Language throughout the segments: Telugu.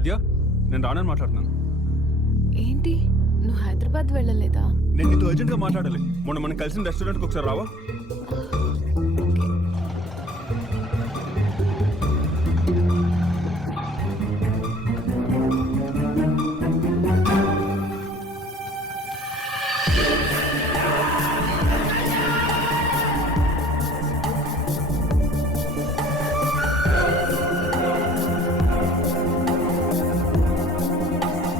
అద్యా నేను రానని మాట్లాడుతున్నాను. ఏంటి నువ్వు హైదరాబాద్ వెళ్ళలేదా? నేను నీతో అర్జెంట్గా మాట్లాడాలి. మొన్న మనం కలిసిన రెస్టారెంట్కి ఒకసారి రావా?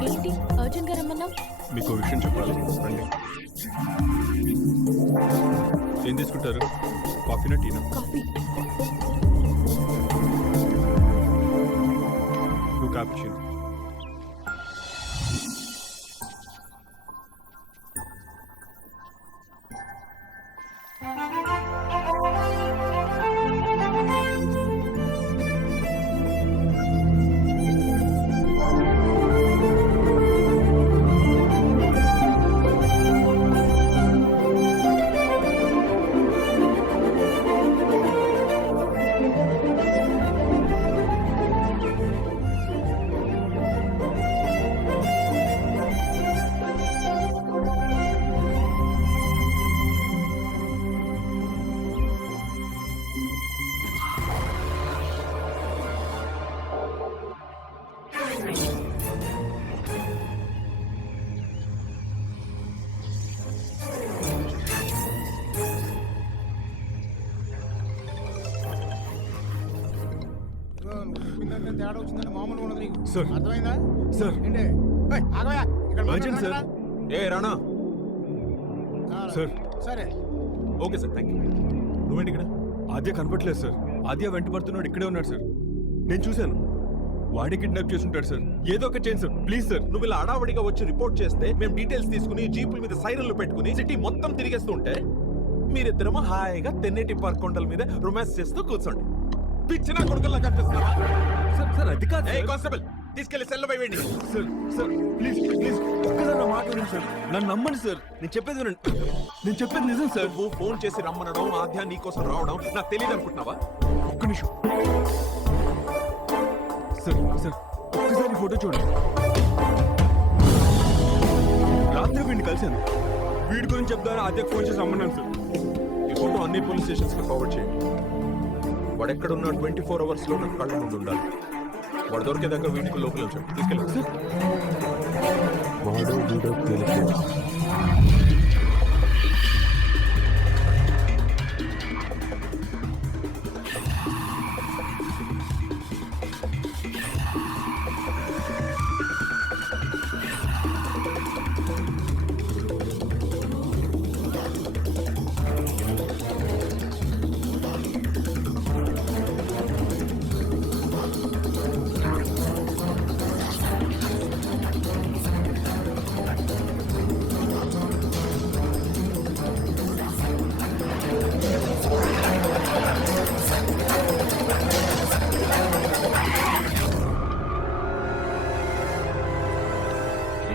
ఏంటి అర్జెంట్గా రమ్మన్నావు? మీకు విషయం చెప్పాలి, రండి. ఏం తీసుకుంటారు? కాఫీనా టీనా? కాఫీ. నువ్వు క్యాపుచినో. తేడా వచ్చిందంటే మామూలుగా ఉండదు నీకు. సార్. అర్థమైందా? సార్. ఏంటి? ఏయ్, ఆగవయ్యా. ఇక్కడ అర్జెంట్ సార్. మాట్లాడతారా? ఏ రానా? సార్. సరే. Okay sir, thank you. నువ్వేంటి ఇక్కడ? ఆద్య కనపట్లేదు సార్. ఆద్య వెంట పడుతున్నాడు, ఇక్కడే ఉన్నాడు సార్. నేను చూశాను. వాడే కిడ్నాప్ చేస్తుంటాడు సార్. ఏదో ఒక చేయండి సార్, ప్లీజ్ సార్. నువ్వు ఇలా అడావడిగా వచ్చి రిపోర్ట్ చేస్తే మేము డీటెయిల్స్ తీసుకుని జీపుల మీద సైరన్లు పెట్టుకుని సిటీ మొత్తం తిరిగేస్తుంటే మీరిద్దరేమో హాయిగా తెన్నేటి పార్క్ కొండల మీద రొమాన్స్ చేస్తూ కూర్చోండి. పిచ్చిన కొడుకుల్లా కనిపిస్తున్నావా? సార్ సార్ అది కాదు ఏ సార్. కానిస్టేబుల్, తీసుకెళ్లి సెల్లో వేయండి. సార్ సార్ ప్లీజ్ ప్లీజ్ ఒక్కసారి నా మాట వినండి సార్. నన్ను నమ్మండి సార్. నేను చెప్పేది వినండి. నేను చెప్పేది నిజం సార్. నువ్వు ఫోన్ చేసి రమ్మనడం, ఆద్య నీ కోసం రావడం నాకు తెలియదు అనుకుంటున్నావా? ఒక్క నిమిషం సార్. సార్ ఒక్కసారి ఫోటో చూడండి. రాత్రి వీడిని కలిశాను. వీడి గురించి చెప్తాను ఆద్యకు ఫోన్ చేసి రమ్మన్నాను సార్. ఈ ఫోటో అన్ని పోలీస్ స్టేషన్స్ కి ఫార్వర్డ్ చేయండి. వాడు ఎక్కడున్నా 24 hours లో నాకు కళ్ళ ముందు ఉండాలి. వాడు దొరికేదాకా వీటికి లోపల ఉంచండి. తీసుకెళ్ళండి సార్. వాడు వీడో తేలిపోయాడు.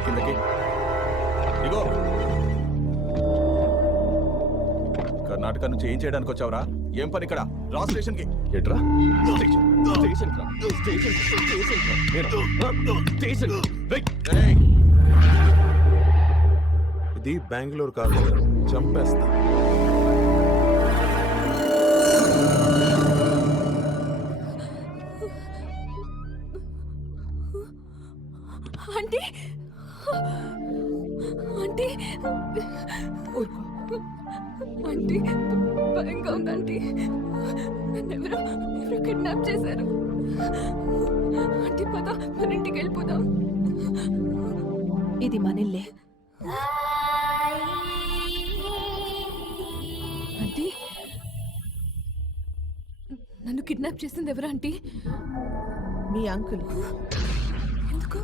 కిందకి ఇగో. కర్ణాటక నుంచి ఏం చేయడానికి వచ్చావురా? ఏం పని ఇక్కడ? రా స్టేషన్ కి. ఎట్రా? స్టేషన్ రా. స్టేషన్. ఇది బెంగళూరు కాదు, చంపేస్తా. ఆంటీ ఆంటీ ఆంటీ భయంగా ఉందంటీ. నన్ను ఎవరో కిడ్నాప్ చేశారు. ఆంటీ పద మన ఇంటికి వెళ్ళిపోదాం. ఇది మనల్లే. ఆంటీ నన్ను కిడ్నాప్ చేసింది ఎవరు ఆంటీ? మీ అంకుల్. ఎందుకు?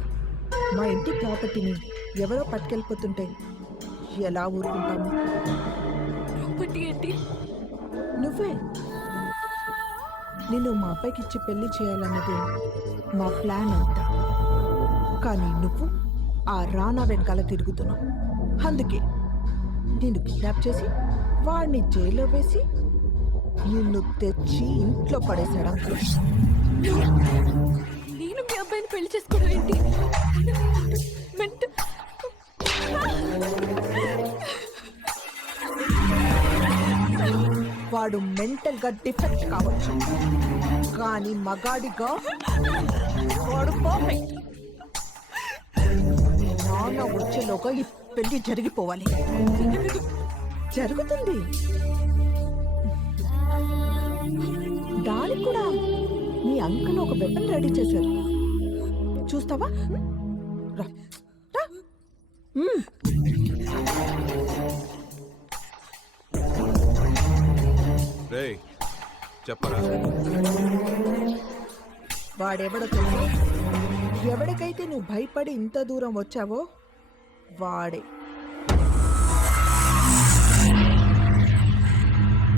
మా ఇంటి ప్రాపర్టీని ఎవరో పట్టుకెళ్ళిపోతుంటే ఎలా ఊరుకుంటాము? ప్రాపర్టీ ఏంటి? నువ్వే. నిన్ను మా అబ్బాయికి ఇచ్చి పెళ్లి చేయాలన్నది మా ప్లాన్ అంతా. కానీ నువ్వు ఆ రానా వెనకాల తిరుగుతున్నావు. అందుకే నిన్ను కిడ్నాప్ చేసి వాడిని జైల్లో వేసి నిన్ను తెచ్చి ఇంట్లో పడేశాడు అంకుల్. నేను మీ అబ్బాయిని పెళ్లి చేసుకోవడం ఏంటి? మెంట- వాడు మెంటల్ గా డిఫెక్ట్ కావచ్చు, కానీ మగాడిగా వాడు పర్ఫెక్ట్. నాన్న వచ్చేలోగా ఈ పెళ్లి జరిగిపోవాలి. జరుగుతుంది. దానికి కూడా మీ అంకుల్ ఒక వెపన్ రెడీ చేశారు. చూస్తావా? రా, రా. రేయ్ చెప్పరా. వాడెవడో తెలుసా? ఎవడికైతే నువ్వు భయపడి ఇంత దూరం వచ్చావో వాడే.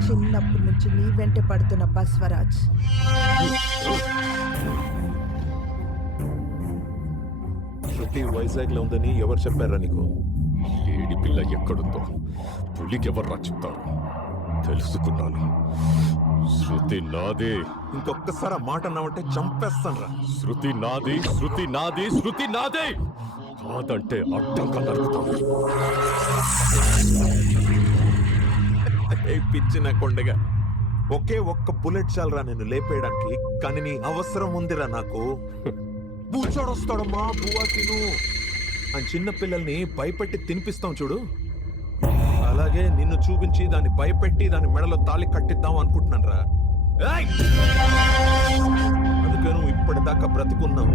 చిన్నప్పటి నుంచి నీ వెంట పడుతున్న బస్వరాజ్. శృతి వైజాగ్ లో ఉందని ఎవరు చెప్పారా నీకు? లేడి పిల్ల ఎక్కడుందో పులికి ఎవర్రా చెప్తారు? తెలుసుకున్నాను. శృతి నాదే. ఇంకొక్కసారి ఆ మాట అన్నావంటే చంపేస్తాను. శృతి నాది, శృతి నాది, శృతి నాదే. కాదంటే అడ్డంగా నరుకుతాను. పిచ్చిన కొండగా ఒకే ఒక్క బుల్లెట్ చాలరా నేను లేపేయడానికి. కానీ నీ అవసరం ఉందిరా నాకు. బూచోడొస్తాడమ్మా బువ్వా తిను అని చిన్న పిల్లల్ని భయపెట్టి తినిపిస్తాం చూడు, అలాగే నిన్ను చూపించి దాన్ని భయపెట్టి దాని మెడలో తాళి కట్టిద్దాం అనుకుంటున్నాను రా. అందుకే నువ్వు ఇప్పటిదాకా బ్రతుకున్నావు.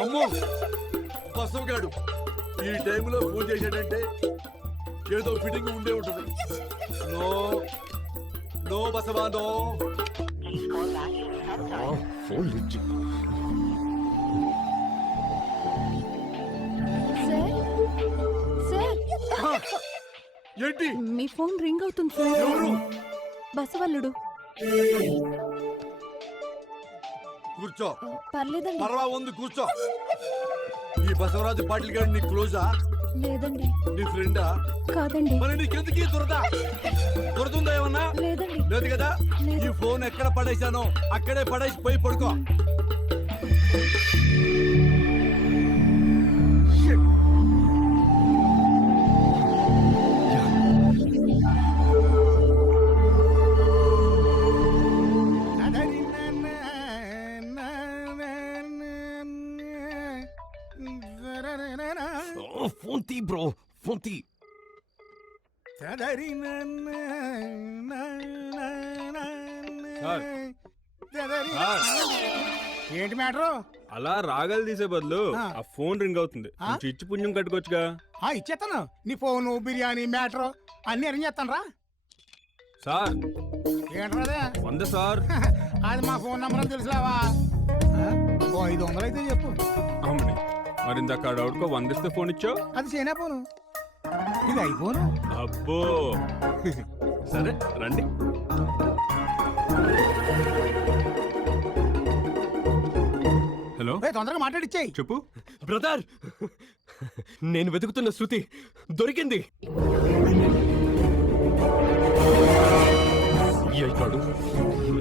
అమ్మో బసవగాడు ఈ టైంలో ఫోన్ చేశాడంటే ఏదో ఫిట్టింగ్ ఉండే ఉంటుంది. నో నో బసవా నో. ఫోన్ ఇచ్చి సార్, ఏంటి మీ ఫోన్ రింగ్ అవుతుంది సార్. ఎవరు? బసవల్లుడు. కూర్చో. పర్లేదండి. పర్వా ఉంది కూర్చో. ఈ బసవరాజు పాటిల్ గారు నీ క్లోజా? లేదండి. నీ ఫ్రెండా? కాదండి. మరి నీకెందుకు ఈ దురద? దురదుందా ఏమన్నా? లేదండి. లేదు కదా. ఈ ఫోన్ ఎక్కడ పడేశానో అక్కడే పడేసి పోయి పడుకో. ఫోన్ తీ బ్రో, ఫోన్ తీ. ఏంటి మ్యాటరు? అలా రాగాలు తీసే బదులు ఆ. ఆ ఫోన్ రింగ్ అవుతుంది. కొంచెం ఇచ్చి పుణ్యం కట్టుకోవచ్చుగా. ఇచ్చేస్తాను. నీ ఫోను బిర్యానీ మ్యాటరు అన్ని అరేంజ్ చేస్తాను రా. సార్ ఏంట్రా అదే? 100 సార్. అది మా ఫోన్ నంబర్ అని తెలుసులేవా? ఓ 500 అయితే చెప్పు. అమ్మని మరి ఇందాక డౌట్కో 100 ఇస్తే ఫోన్ ఇచ్చావు. అది చేయనా ఫోను, ఇది ఐఫోను. అబ్బో సరే రండి. హలో, తొందరగా మాట్లాడిచ్చాయి. చెప్పు బ్రదర్. నేను వెతుకుతున్న శృతి దొరికింది. అయ్యాడు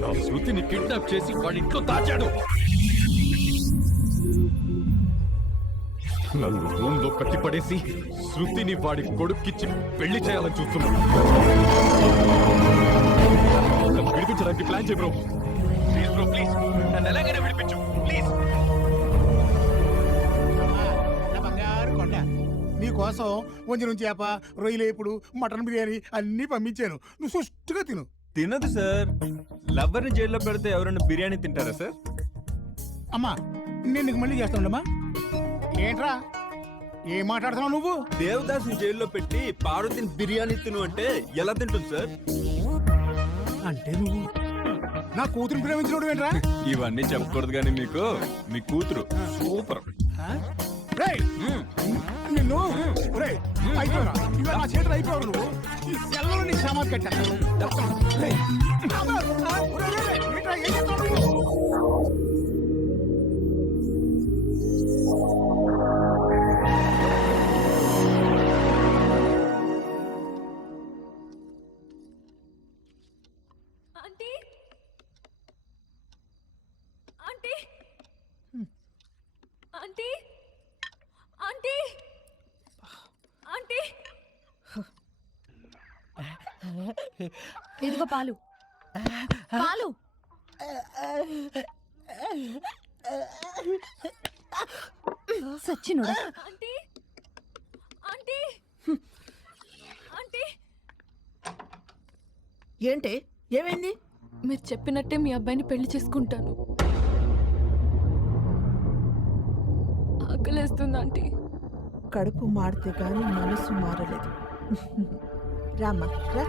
నా శృతిని కిడ్నాప్ చేసి వాడి ఇంట్లో దాచాడు. నన్ను రూమ్ లో కట్టిపడేసి శృతిని వాడి కొడుక్కిచ్చి పెళ్లి చేయాలని చూస్తున్నాడు. నన్ను విడిపించడానికి ప్లాన్ చేయ బ్రో. ప్లీజ్ బ్రో, ప్లీజ్ నన్ను ఎలాగైనా విడిపించు ప్లీజ్. కోసం వంజరం చేప రొయ్యలేపుడు మటన్ బిర్యానీ అన్నీ పంపించాను. నువ్వు సుష్టిగా తిను. తినదు సార్. లవ్వర్ని జైల్లో పెడితే ఎవరైనా బిర్యానీ తింటారా సార్? అమ్మా నేను నీకు మళ్ళీ చేస్తానుమ్మా. ఏంట్రా ఏం మాట్లాడుతున్నావు నువ్వు? దేవదాసుని జైల్లో పెట్టి పార్వతిని బిర్యానీ తిను అంటే ఎలా తింటుంది సార్? అంటే నువ్వు నా కూతురు ప్రేమించినోడు ఏంట్రా? ఇవన్నీ చెప్పకూడదు కానీ మీకు మీ కూతురు సూపర్. రేయ్, నిన్ను రేయ్, అయిపోయారా? ఇవాళ నా చేతులు అయిపోయావు నువ్వు. ఈ సెల్లో నీ సామాన్ పెట్టాను. రేయ్, అమ్మా, రేయ్, రేయ్, ఏంట్రా, ఏం చేస్తున్నావు నువ్వు? Aunty aunty aunty aunty aunty ఇదిగో పాలు పాలు. సచ్చినోడా. ఆంటీ ఆంటీ ఆంటీ ఏంటి ఏమైంది? మీరు చెప్పినట్టే మీ అబ్బాయిని పెళ్లి చేసుకుంటాను. ఆకలేస్తుంది ఆంటీ. కడుపు మాడితే కానీ మనసు మారలేదు. రామ్మా రా.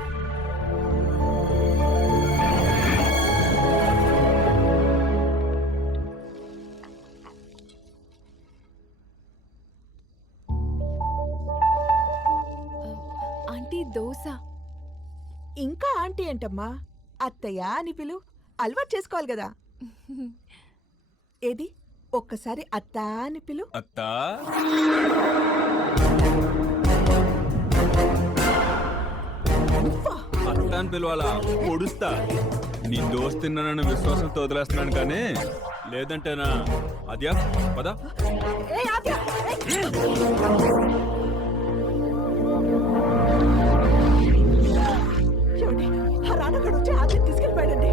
ఆంటీ దోశ. ఇంకా ఆంటీ ఏంటమ్మా, అత్తయ్య అని పిలు. అలవాటు చేసుకోవాలి కదా. ఏది ఒక్కసారి అత్త అని పిలు. అత్తా నువ్వా? అత్త అని పిలవాలా? పొడుస్తా. నీ దోస్త్ తిన్నానన్న విశ్వాసంతో వదిలేస్తున్నాను కానీ లేదంటేనా? అద్యా పదా. ఏయ్, ఆద్య, ఏయ్. ఏమండి, ఆ రానగడు వచ్చి ఆద్య తీసుకెళ్ళిపోయాడండి.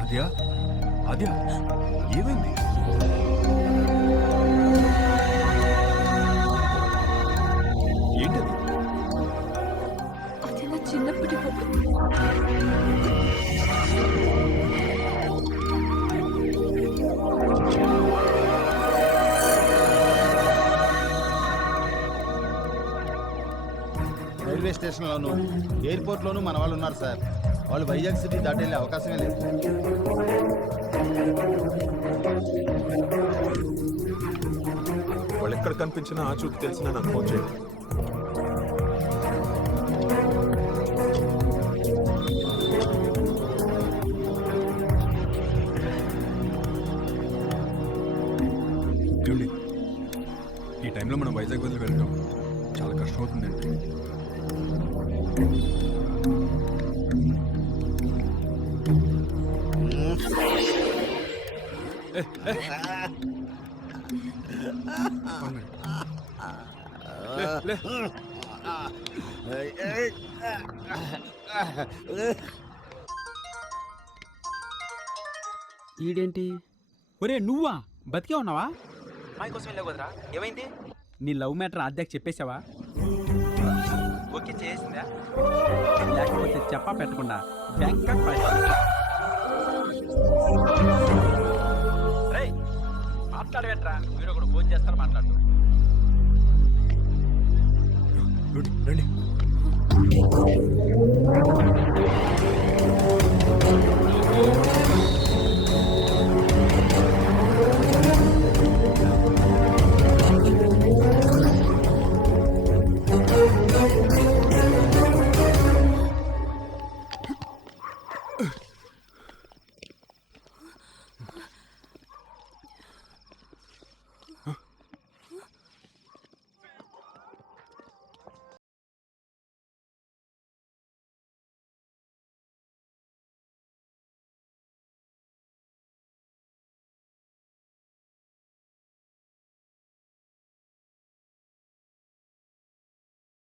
అద్యా అద్యా ఏమైంది? ఏంటది? అది నా చిన్నప్పటి ఫోటో. రైల్వే స్టేషన్లోను ఎయిర్పోర్ట్లోను మన వాళ్ళు ఉన్నారు సార్. వాళ్ళు వైజాగ్ సిటీ దాటి వెళ్ళే అవకాశమే లేదు. వాళ్ళు ఎక్కడ కనిపించినా ఆ చూపు తెలిసినా నాకు ఫోన్ చేయండి. ఏమండి, ఈ టైంలో మనం వైజాగ్ వదిలి వెళ్ళటం చాలా కష్టం అవుతుందండి. ఈడేంటి? ఒరే నువ్వా? బతికే ఉన్నావా? అమ్మాయి కోసం వెళ్ళావు కదరా, ఏమైంది? నీ లవ్ మ్యాటర్ అద్దెకి చెప్పేశావా? ఓకే చేసిందా? లేకపోతే చెప్పా పెట్టకుండా బ్యాంకాక్ రేయ్ మాట్లాడవేట్రా, మీరు ఒకడు ఫోన్ చేస్తారు మాట్లాడు. రండి